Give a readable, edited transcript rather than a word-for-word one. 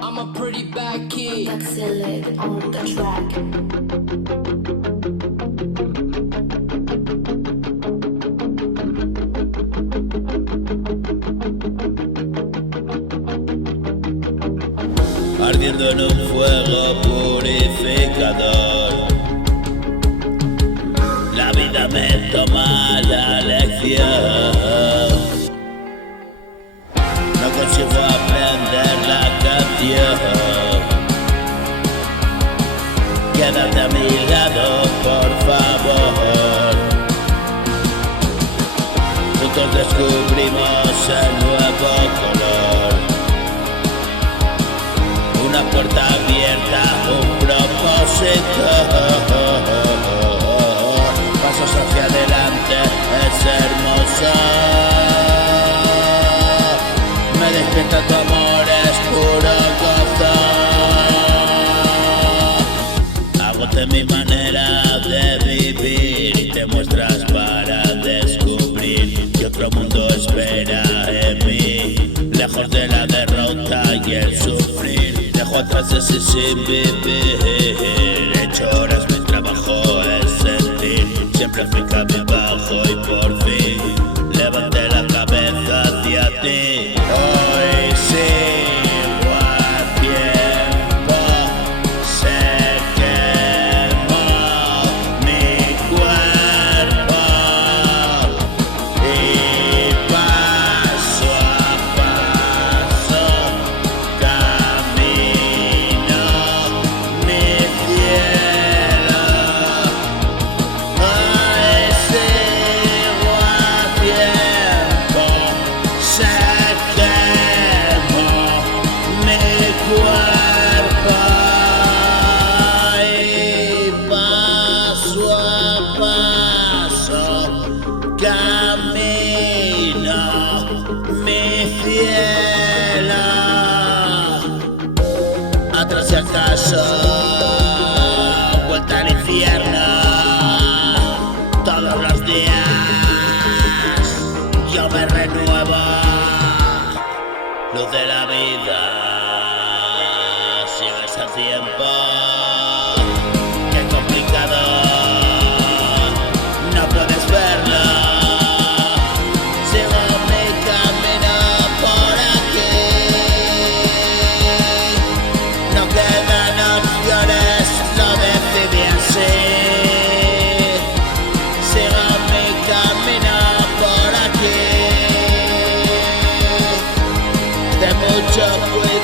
I'm a pretty bad kid. Exceled on the track. Ardiendo en un fuego purificador. La vida me toma la lección. No consigo aprender la canción. Quédate a mi lado, por favor. Juntos descubrimos el nuevo color. Una puerta abierta, un propósito. Pasos hacia adelante, es hermoso. Me despierta tu amor, es puro gozo. Hagote mi manera de vivir y te muestras para descubrir que otro mundo espera en mí. Lejos de la derrota y el sufrir, dejo atrás ese sin vivir. He hecho horas, mi trabajo es sentir. Siempre fui cabizbajo y por fin levanté la cabeza hacia ti. Hoy sigo a tiempo, se quemó mi cuerpo y paso a paso camino mi cielo. Hoy sigo a tiempo, se quemó mi cuerpo y paso a paso camino mi cielo. Atrás y acaso, vuelta al infierno. Todos los días yo me renuevo. Luz de la vida, sigues a tiempo. Qué complicado, no puedes verlo. Sigo mi camino por aquí. No quedan opciones, lo decidí así. Sigo mi camino por aquí. De mucho cuidado.